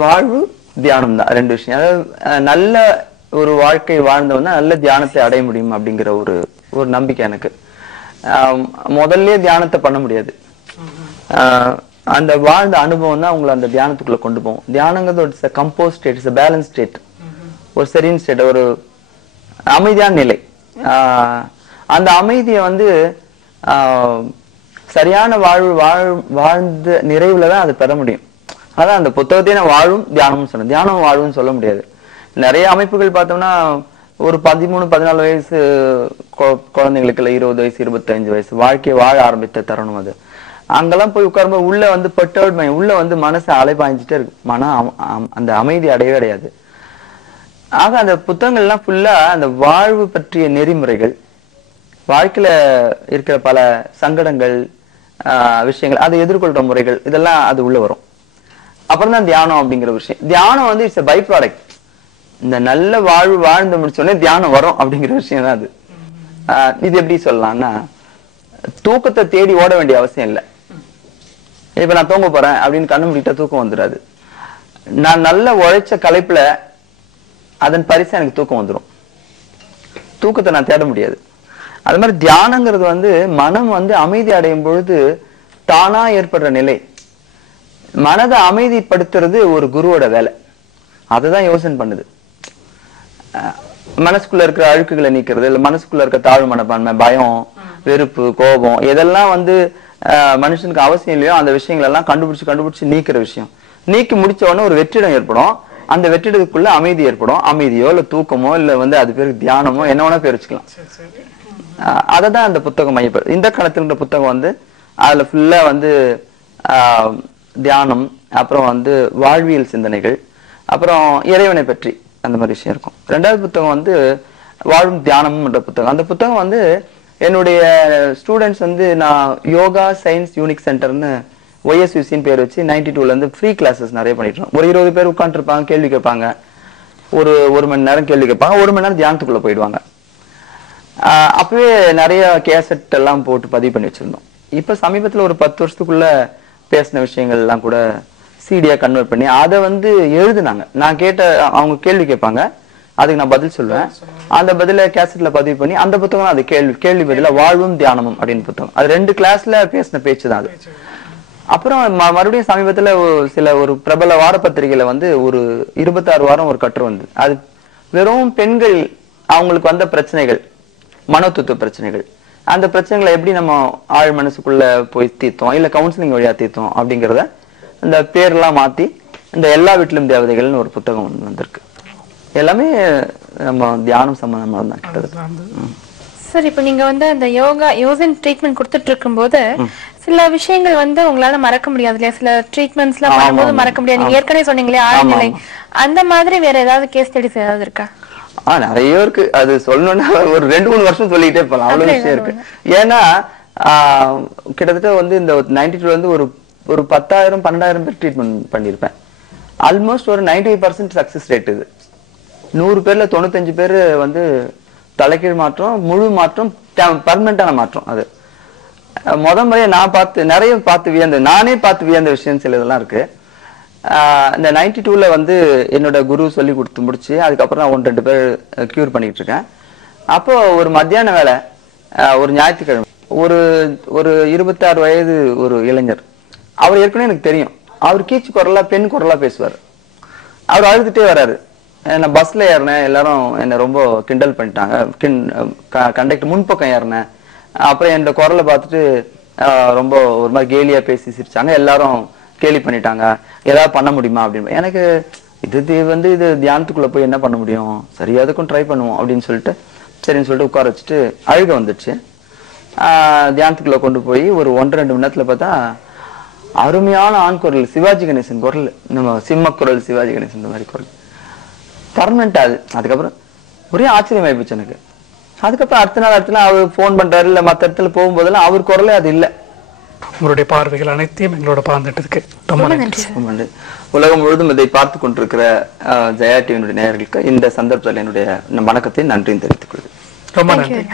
வாழ்வு தியானம் தான் ரெண்டு விஷயம். அதாவது நல்ல ஒரு வாழ்க்கை வாழ்ந்தவன்னா நல்ல தியானத்தை அடைய முடியும் அப்படிங்கிற ஒரு நம்பிக்கை எனக்கு. முதல்ல தியானத்தை பண்ண முடியாது, அந்த வாழ்ந்த அனுபவம் தான் உங்களை அந்த தியானத்துக்குள்ள கொண்டு போகும். தியானங்கிறது ஒரு compose state, it's balance state, ஒரு செரீன் ஸ்டேட், ஒரு அமைதியான நிலை. அந்த அமைதியை வந்து சரியான வாழ்ந்த நிறைவுலதான் அதை பெற முடியும். அதான் அந்த புத்தகத்தையே நான் வாழும் தியானம்னு சொன்னேன். தியானம் வாழ்வுன்னு சொல்ல முடியாது. நிறைய அமைப்புகள் பார்த்தோம்னா ஒரு 13-14 வயசு குழந்தைங்களுக்கு, இல்ல 20 வயசு 25 வயசு வாழ்க்கையை வாழ ஆரம்பித்த தருணம் அது. அங்கெல்லாம் போய் உட்காரும்போது உள்ள வந்து பட்டர்ட் மைண்ட், உள்ள வந்து மனசை அலைபாய்ஞ்சிட்டே இருக்கு, அந்த அமைதி அடையவே அடையாது. ஆக அந்த புத்தகங்கள்லாம் ஃபுல்லா அந்த வாழ்வு பற்றிய நெறிமுறைகள், வாழ்க்கையில இருக்கிற பல சங்கடங்கள், விஷயங்கள், அதை எதிர்கொள்ற முறைகள், இதெல்லாம் அது உள்ள வரும். அப்புறம் தான் தியானம் அப்படிங்கிற விஷயம். தியானம் வந்து இட்ஸ் பை ப்ராடக்ட். இந்த நல்ல வாழ்வு வாழ்ந்து முடிச்சோடனே தியானம் வரும் அப்படிங்கிற விஷயம் தான் அது. இது எப்படி சொல்லலாம்னா, தூக்கத்தை தேடி ஓட வேண்டிய அவசியம் இல்லை. இப்ப நான் தூங்க போறேன் அப்படின்னு கண்ணு மூடிட்டா தூக்கம் வந்துடாது. நான் நல்ல உழைச்ச களைப்புல அதன் பரிசு எனக்கு தூக்கம் வந்துடும். தூக்கத்தை நான் தேட முடியாது. அது மாதிரி தியானங்கிறது வந்து மனம் வந்து அமைதி அடையும் பொழுது தானா ஏற்படுற நிலை. மனதை அமைதிப்படுத்துறது ஒரு குருவோட வேலை. அதுதான் யோசனை பண்ணுது. மனசுக்குள்ள இருக்கிற அழுக்குகளை நீக்கிறது, இல்ல மனசுக்குள்ள இருக்க தாழ்வு மனப்பான்மை, பயம், வெறுப்பு, கோபம், எதெல்லாம் வந்து மனுஷனுக்கு அவசியம் இல்லையோ அந்த விஷயங்கள் எல்லாம் கண்டுபிடிச்சு நீக்கிற விஷயம். நீக்கி முடிச்ச உடனே ஒரு வெற்றிடம் ஏற்படும். அந்த வெற்றிடத்துக்குள்ள அமைதி ஏற்படும். அமைதியோ இல்ல தூக்கமோ இல்ல வந்து அது பேருக்கு தியானமோ என்ன வேணா பேர் வச்சுக்கலாம். அததான் அந்த புத்தகம் மையப்படுது. இந்த கணத்துல புத்தகம் வந்து அதுல ஃபுல்லா வந்து தியானம், அப்புறம் வந்து வாழ்வியல் சிந்தனைகள், அப்புறம் இறைவனை பற்றி அந்த மாதிரி விஷயம் இருக்கும். ரெண்டாவது புத்தகம் வந்து வாழும் தியானம் என்ற புத்தகம். அந்த புத்தகம் வந்து என்னுடைய ஸ்டூடெண்ட்ஸ் வந்து நான் யோகா சயின்ஸ் யூனிக் சென்டர்னு OSUCன்னு பேர் வச்சு 92ல இருந்து ஃப்ரீ கிளாஸஸ் நிறைய பண்ணிட்டோம். ஒரு 20 பேர் உட்காந்துருப்பாங்க, கேள்வி கேட்பாங்க. ஒரு மணி நேரம் கேள்வி கேட்பாங்க, 1 மணி நேரம் தியானத்துக்குள்ள போயிடுவாங்க. அப்பவே நிறைய கேசட் எல்லாம் போட்டு பதிவு பண்ணி வச்சிருந்தோம். இப்ப சமீபத்துல ஒரு 10 வருஷத்துக்குள்ள பேசின விஷயங்கள் எல்லாம் கூட சிடியா கன்வெர்ட் பண்ணி அதை வந்து எழுதுனாங்க. நான் கேட்ட அவங்க கேள்வி கேட்பாங்க, அதுக்கு நான் பதில் சொல்லுவேன். அந்த பதில கேசட்ல பதிவு பண்ணி அந்த புத்தகம் அது கேள்வி பதில வாழ்வும் தியானமும் அப்படின்னு புத்தகம். அது 2 கிளாஸ்ல பேசின பேச்சு தான் அது. அப்புறம் மறுபடியும் சமீபத்துல ஒரு பிரபல வார பத்திரிகையில வந்து ஒரு 26 வாரம் ஒரு கட்டுரை வந்து, அது வெறும் பெண்கள் அவங்களுக்கு வந்த பிரச்சனைகள், மனோத்துவ பிரச்சனைகள், அந்த பிரச்சனைகளை எப்படி நம்ம ஆழ் மனசுக்குள்ள போய் தீர்த்தோம், இல்ல கவுன்சிலிங் வழியா தீர்த்தோம் அப்படிங்கிறத இந்த பேர்லாம் மாத்தி இந்த எல்லா வீட்டிலும் தேவதைகள்னு ஒரு புத்தகம் வந்திருக்கு. எல்லாமே நம்ம தியானம் சம்பந்தமா தான் கிட்டத்தட்ட. சார், இப்ப நீங்க வந்து அந்த யோசன் ட்ரீட்மெண்ட் கொடுத்துட்டு இருக்கும் போது சில விஷயங்கள் வந்து உங்களால மறக்க முடியாது இல்லையா? சில ட்ரீட்மெண்ட்ஸ் எல்லாம் பண்ணும்போது மறக்க முடியாது. நீங்க ஏற்கனவே சொன்னீங்களே ஆழ்நிலை, அந்த மாதிரி வேற ஏதாவது கேஸ் ஸ்டடிஸ் ஏதாவது இருக்கா? நிறைய இருக்கு. அது சொல்லணும்னா ஒரு 2-3 வருஷம் சொல்லிட்டே போலாம், அவ்வளவு விஷயம் இருக்கு. ஏன்னா கிட்டத்தட்ட வந்து இந்த 92 வந்து ஒரு 10,000-12,000 பேர் ட்ரீட்மெண்ட் பண்ணிருப்பேன். ஆல்மோஸ்ட் ஒரு 95% சக்சஸ் ரேட். இது 100 பேர்ல 95 பேர் வந்து தலைகீழ் மாற்றம், முழு மாற்றம், பர்மனண்டான மாற்றம். அது முறையை நான் நிறைய நானே பார்த்து வியந்த விஷயம் சில இதெல்லாம் இருக்கு. இந்த 92ல வந்து என்னோட குரு சொல்லி கொடுத்து முடிச்சு அதுக்கப்புறம் நான் 1-2 பேர் கியூர் பண்ணிட்டு இருக்கேன். அப்போ ஒரு மத்தியான வேலை ஒரு ஞாயிற்றுக்கிழமை ஒரு ஒரு 26 வயது ஒரு இளைஞர். அவர் ஏற்கனவே எனக்கு தெரியும். அவர் கீச்சு குரலா பெண் குரலா பேசுவார். அவர் அழுதுட்டே வர்றாரு. நான் பஸ்ல ஏறினேன், எல்லாரும் என்ன ரொம்ப கிண்டல் பண்ணிட்டாங்க. கண்டக்டர் முன்பக்கம் ஏறினேன். அப்புறம் இந்த குரலை பார்த்துட்டு ரொம்ப ஒரு மாதிரி கேலியா பேசி சிரிச்சாங்க. எல்லாரும் கேலி பண்ணிட்டாங்க. ஏதாவது பண்ண முடியுமா அப்படின்னு. எனக்கு இது தியானத்துக்குள்ள போய் என்ன பண்ண முடியும், சரி அதுக்கும் ட்ரை பண்ணுவோம் அப்படின்னு சொல்லிட்டு சரின்னு சொல்லிட்டு உட்கார வச்சுட்டு அழுக வந்துடுச்சு. தியானத்துக்குள்ள கொண்டு போய் ஒரு 1-2 மணி நேரத்துல பார்த்தா அருமையான ஆண் குரல், சிவாஜி கணேசன் குரல், நம்ம சிம்ம குரல் சிவாஜி கணேசன் இந்த மாதிரி குரல் பர்மனண்டா. அதுக்கப்புறம் ஒரே ஆச்சரியமாயி போச்சு எனக்கு. அதுக்கப்புறம் அடுத்த நாள் அவர் போன் பண்றாரு, இல்ல மத்த இடத்துல போகும்போதெல்லாம் அவர் குரலே அது இல்லை. உங்களுடைய பார்வைகள் அனைத்தையும் எங்களோட பகிர்ந்துட்டதுக்கு ரொம்ப நன்றி. உலகம் முழுவதும் இதை பார்த்து கொண்டிருக்கிற ஜெயா டிவியினுடைய நேயர்களுக்கு இந்த சந்தர்ப்பத்தில் என்னுடைய வணக்கத்தை நன்றியும் தெரிவித்துக் கொள்கிறேன். ரொம்ப நன்றி.